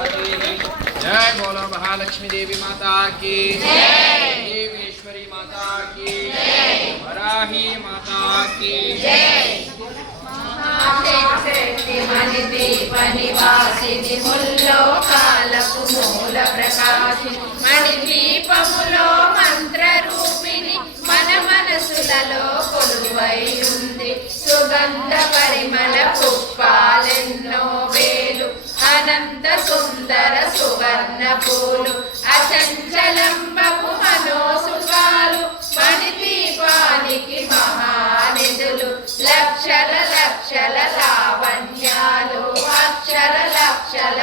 जय बोलो महालक्ष्मी देवी माता की जय, देवेश्वरी माता की जय, वराही माता की जय। మణిద్వీపనివాసిని ముల్లోకాలకు మూల ప్రకాశిని మణిద్వీపములో మంత్ర రూపిణి మన మనసులలో కొలువై ఉంది సుగంధ పరిమళ పుష్పాలెన్నో వేలు అనంత సుందర సువర్ణ పూలు అచంచలంబపు మనోసుఖాలు మణిద్వీపానికి మహానిధులు లక్షల లక్షల లావణ్యాలు అక్షర లక్షల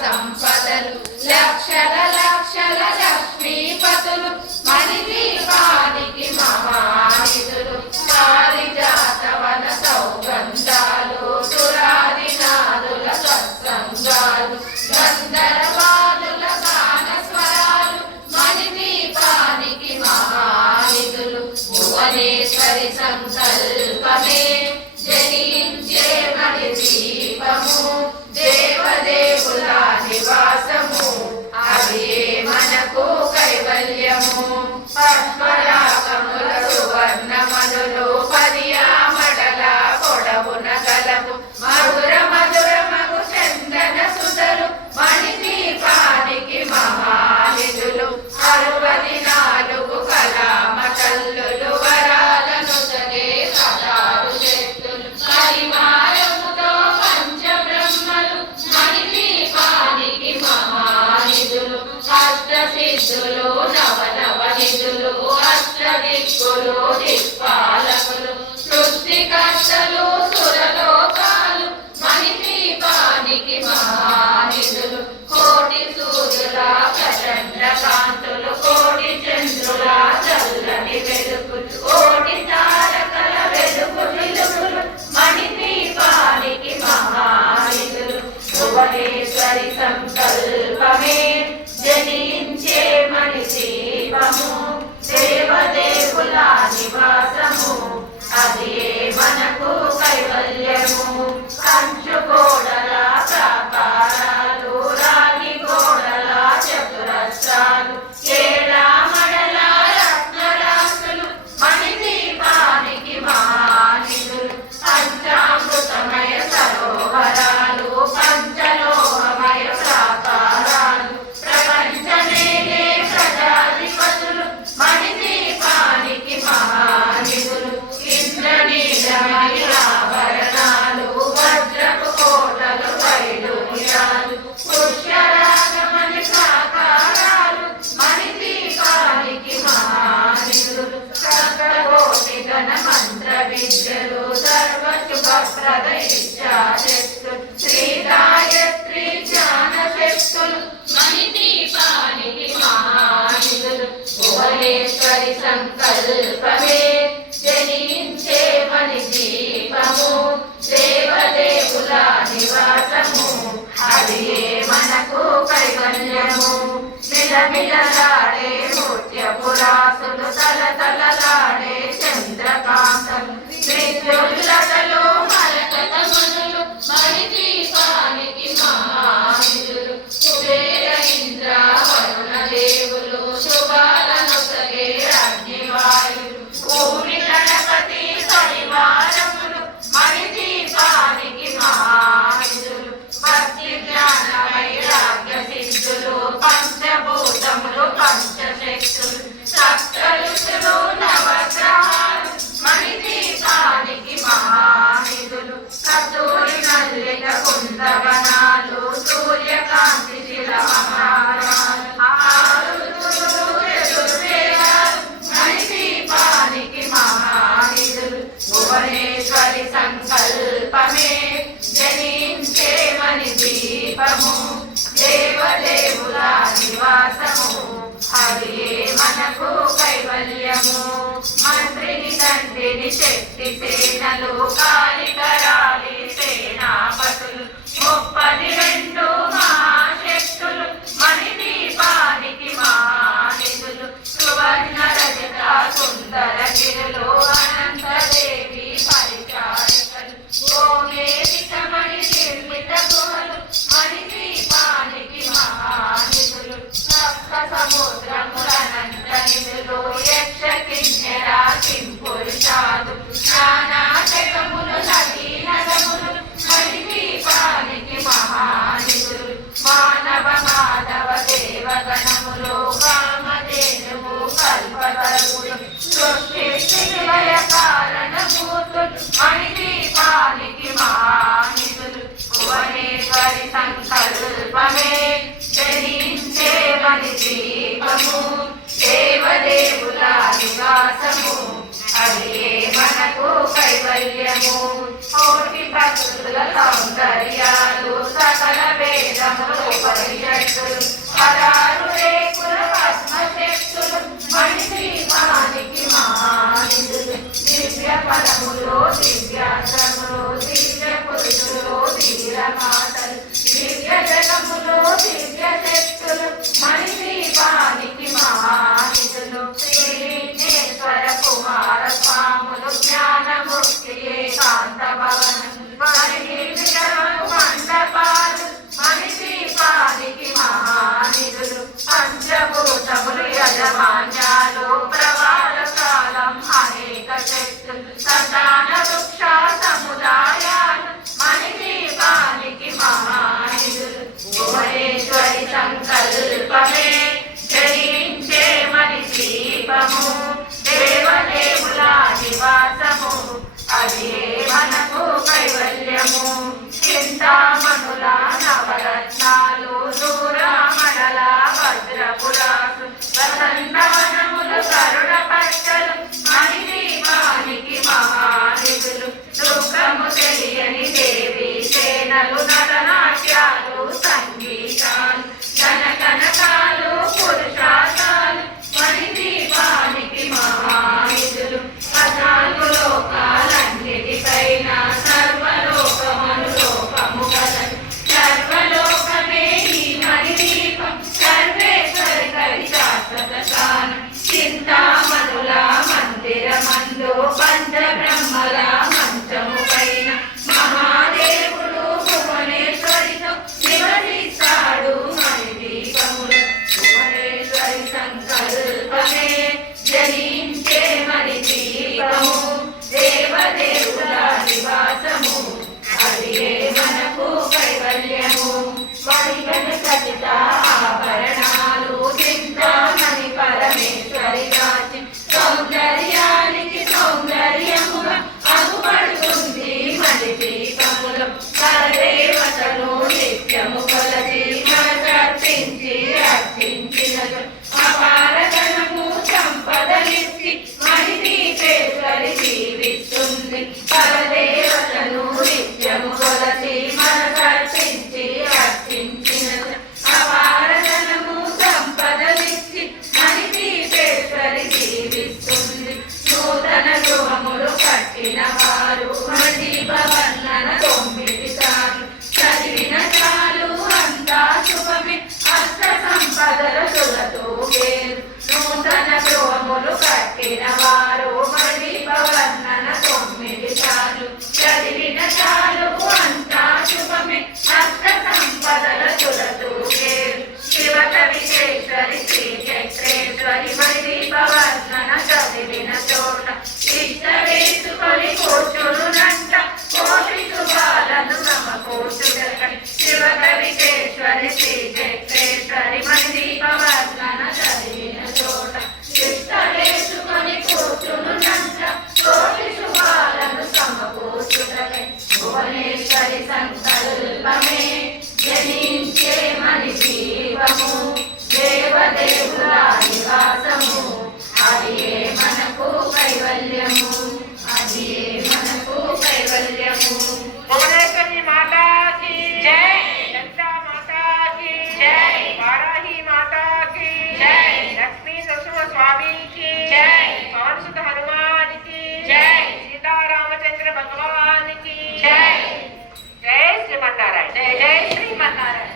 సంపదలు లక్షల లక్షల లక్ష్మీపతులు మణిద్వీపానికి మహానిధులు పారిజాతవన సౌగంధాలు సురాదినాదుల సత్సంగాలు గంధర్వాదుల గానస్వరాలు మణిద్వీపానికి మహానిధులు భువనేశ్వరి సంకల్పమే జనించే మణిద్వీపము దేవదేవుల నివాసము అది మనకు కైవల్యము పద్మరాగముల సువర్ణమనులు పర్యామడల పొడవున గలము మధుర మధుర మగు చందన సుధలు మణిద్వీపానికి మహానిధులు 64 కళామ కల్లులు వరాలను సగే సదారు శక్తులు పరివారముతో పంచబ్రహ్మలు మణిద్వీపానికి మహానిధులు అష్టసిద్ధులు నవనవనిధులు అష్టదిక్కులు దిక్పాలకులు సృష్టికర్తలు సురలోకాలు మణిద్వీపానికి మహానిధులు కోటి సూర్యుల ప్రచండ కాంతులు కోటి చంద్రుల చల్లని వెలుగులు కోటి తారకల వెలుగు నిలుగులు మణిద్వీపానికి మహానిధులు భువనేశ్వరి సంకల్పమే జనించే మణిద్వీపము దేవదేవుల నివాసము అది మనకు కైవల్యము కంచు గోడల ప్రాకారాలు రాగి గోడల చతురస్రాలు ఏడామడల రత్నరాశులు మణిద్వీపానికి మహానిధులు పంచామృతమయ సరోవరాలు పంచలోహమయ ప్రాకారాలు ప్రపంచమేలే ప్రజాధిపతులు మణిద్వీపానికి మహానిధులు ఇంద్రనీలమణి ఆభరణాలు వజ్రపు కోటలు వైడూర్యాలు పుష్యరాగమణి ప్రాకారాలు మణిద్వీపానికి మహానిధులు సకలకోటి గణ మంత్ర విద్యలు సర్వ శుభప్రద ఇచ్చాశక్తులు శ్రీ గాయత్రి జ్ఞాన శక్తులు మణిద్వీపానికి మహానిధులు భువనేశ్వరి సంకల్పమే జనించే మణిద్వీపము దేవదేవుల నివాసము అది మనకు కైవల్యము మిలమిలలాడే ముత్యపురాసులు తలతలలాడే చంద్రకాంతలు విద్యుల్లతలు మరకతమనులు మణిద్వీపానికి మహానిధులు కుబేర ఇంద్ర వరుణ దేవులు శుభాలను సగే అగ్నివాయులు భూమి గణపతి పరివారములు మణిద్వీపానికి మహానిధులు భక్తి జ్ఞాన వైరాగ్య సిద్ధులు పంచభూతములు పంచశక్తులు సప్తఋషులు నవగ్రహాలు మణిద్వీపానికి మహానిధులు కస్తూరి మల్లిక కుందవనాలు సూర్యకాంతి శిలమహారాలు ఆరు ఋతువులు చతుర్వేదాలు మణిద్వీపానికి మహానిధులు భువనేశ్వరి సంకల్పమే జనించే మణిద్వీపము దేవదేవుల నివాసము అది మనకు కైవల్యము మంత్రిని తండ్రిని శక్తి సేనలు కాలికరాలి సేనాపతులు 32 మహాశక్తులు మణిద్వీపానికి మహానిధులు సువర్ణ రజత సుందర గిరులు అనంత శక్తులు మణిదీపానికి మహానిధులు భువనేశ్వరి సంకల్పమే జనించే మణిదీపము దేవదేవుల నివాసము అదే మనకు కైవల్యము కోటి ప్రకృతుల సౌందర్యాలు సకల వేదములు పరిషత్తులు 16 రేకుల పద్మశక్తులు మణిదీపానికి మహానిధులు దివ్య పదములు దివ్యాసములు దివ్య పురుషులు ధీరమాతలు దివ్య జగములు దివ్య శక్తులు మణిదీపానికి మహానిధులు శ్రీనేశ్వర కుమార స్వాములు జ్ఞానముక్తి ఏకాంత భవనం మండపాలు మణిదీపానికి మహానిధులు పంచభూతములు యజమాన్యాలు ప్రవాల కాలం అనేక శక్తులు సంతాన వృక్ష సముదాయాలు మణిదీపానికి మహానిధులు భువనేశ్వరి సంకల్పమే జనించే మణిదీపము దేవదేవుల నివాసము అదే మనకు కైవల్యము చింతామణుల నవరత్నాలు దూరామణల వజ్రపురాసు వసంతవనములు కరుణ పట్టలు మణిదీపానికి మహానిధులు దుఃఖము తెలియని దేవి సేనలు నటనాట్యాలు సంగీతాలు జనకనకాలు పురుషాసాలు మణిదీపానికి మహానిధులు 14 లోకాలన్నిటిపైన సర్వలోకమనులోకము కలదు సర్వలోకమే ఈ మణిదీపం సర్వేశ్వరి కవి శాశ్వత స్థానం చింతామణుల మందిరమందు పంచబ్రహ్మల మంచము పైన మహాదేవుడు భువనేశ్వరితో నివసిస్తాడు మణిదీపములు భువనేశ్వరి సంకల్పమే జనించే మణిదీపము దేవదేవుల నివాసము అదే మనకు కైవల్యము మణిగణ సచిత ఆభరణాలు చింతామణి పరమేశ్వరి కాచి సౌందర్యానికి సౌందర్యముగా అగుపడుతుంది మణిదీపములు పరదేవతలు నిత్యము కొలది మనకర్పించి అర్పించినచు అపారధనము సంపదలిచ్చి మణిదీపేశ్వరి జీవిస్తుంది పరదేవతలు నిత్యము కొలది మనకర్పించి అర్పించినచు అపారధనము సంపదలిచ్చి మణిదీపేశ్వరి జీవిస్తుంది నూతన గృహములు కట్టిన వారు మణిదీపవర్ణన 9 సార్లు చదివిన చాలు అంతా శుభమే అష్ట సంపదల సులతో వేరు నూతన గృహములు కట్టిన వారు మణిదీపవర్ణన 9 సార్లు చదివిన చాలు అంతా శుభమే అష్ట సంపదల సులతో వేరు శివక విశేశ్వరి శ్రీ చక్రేశ్వరి మణిదీపవర్ణన చదివిన చోట ఇష్ట వేసుకొని కూర్చునునంట కోటి శుభాలను సమకూర్చుటకై శివక విశేశ్వరి శ్రీ చక్రేశ్వరి మణిదీపవర్ణన చదివిన చోట ఇష్ట వేసుకొని కూర్చునునంట కోటి శుభాలను సమకూర్చుటకై భువనేశ్వరి సంకల్పమే జనించే మణిదీపము దేవదేవుల నివాసము అది మనకు కైవల్యము అది మనకు కైవల్యము భువనేశ్వరి మాతా కీ జై లలితా మాతా కీ జై వారాహి మాతా కీ జై లక్ష్మీ నరసింహ స్వామి కీ జై పవన్ సుత హనుమాన్ కీ జై సీతారామచంద్ర భగవాన్ కీ జై జై శ్రీమన్నారాయణ జై జై శ్రీమన్నారాయణ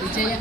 విజయ